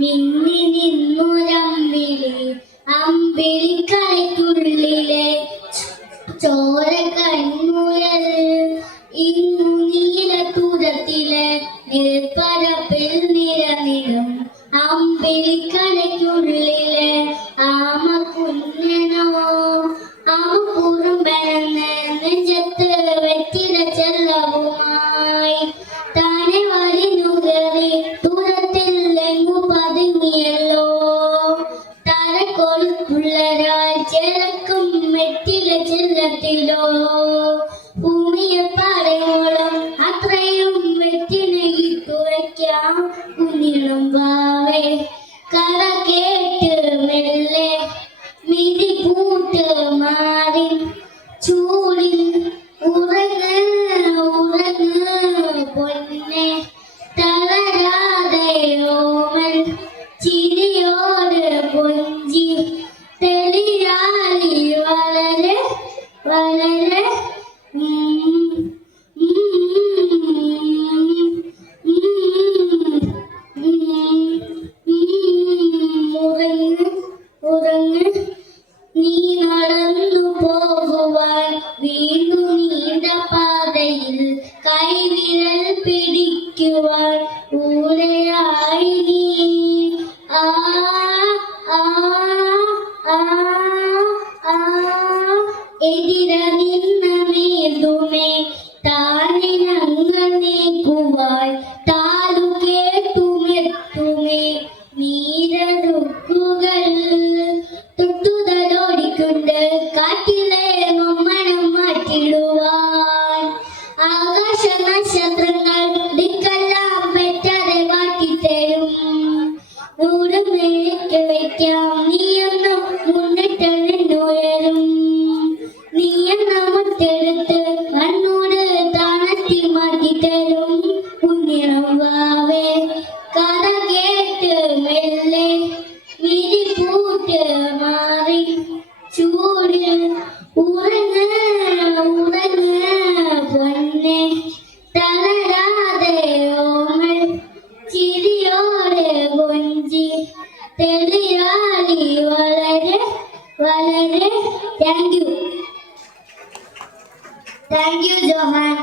മിന്നി നിന്നൊരമ്പിളി അമ്പിളിക്കലയ്ക്കുള്ളിലെ ചോര കൺമുയൽ ഇന്നു നീലത്തൂരത്തിലെ നിൽപ്പരപ്പിൽ നിരനിടും അമ്പിളിക്കലയ്ക്കുള്ളിലെ ആമ കുഞ്ഞനോ ആമ കുറുമ്പനെന്ന് നെഞ്ചത്ത് വെറ്റില ചെല്ലവുമായി താനെ വലിഞ്ഞു കയറി ദൂരത്തിൽ എങ്ങു പതുങ്ങിയല്ലോ തലക്കൊളുപ്പുള്ളരാൽ ചെലക്കും വെറ്റില ചെല്ലത്തിലോ ഭൂമിയെ പടയോളം അത്രയും വെറ്റിനയിട്ടു വയ്ക്കാം കുഞ്ഞിളും വാവേ കറ കേട്ട് മെല്ലെ മിതി പൂട്ട് മാറി ചൂടിൽ ഉറങ്ങ് ഉറങ്ങ് പൊന്നെ തളരാതെയോമൽ ചിരിയോട് കൊഞ്ചി തെളിയാലി വളരെ വളരെ ഉറങ്ങ് ഉറങ്ങ് നീ നടന്നു പോകുവാൻ വീണ്ടും നീണ്ട പാതയിൽ കൈവിരൽ പിടിക്കുവാൻ ഊരയായി നീ ആ ആ ആ ആ എതിര നിന്ന മേതുമേ താനെ ഞങ്ങൾ നീക്കുവാൻ താലു കേട്ടുമെത്തുമേ നീരറുക്കുകൾ തൊട്ടുതലോടിക്കൊണ്ട് കാറ്റിലെ മമ്മണം മാറ്റിടുവാൻ ആകാശ നക്ഷത്രങ്ങൾ ദിക്കെല്ലാം പെറ്റാതെ കാട്ടിത്തരും നൂറ് മേലേക്ക് വയ്ക്കാം നീയൊന്ന് മുന്നിട്ടുയരും നീയെന്ന മുത്തെടുത്ത് കണ്ണോട് താണത്തി മാറ്റിത്തരും കുഞ്ഞിളം വാവേ കഥ കേട്ട് മെല്ലെ വിരി പൂട്ട് മാറി ചൂടിൽ ഉറങ്ങ് ഉറങ്ങ് പൊന്നെ തളരാതെ ഓമൽ ചിരിയോടെ കൊഞ്ചി തെളിയാലി വളരെ വളരെ താങ്ക് യു ജോഹാൻ.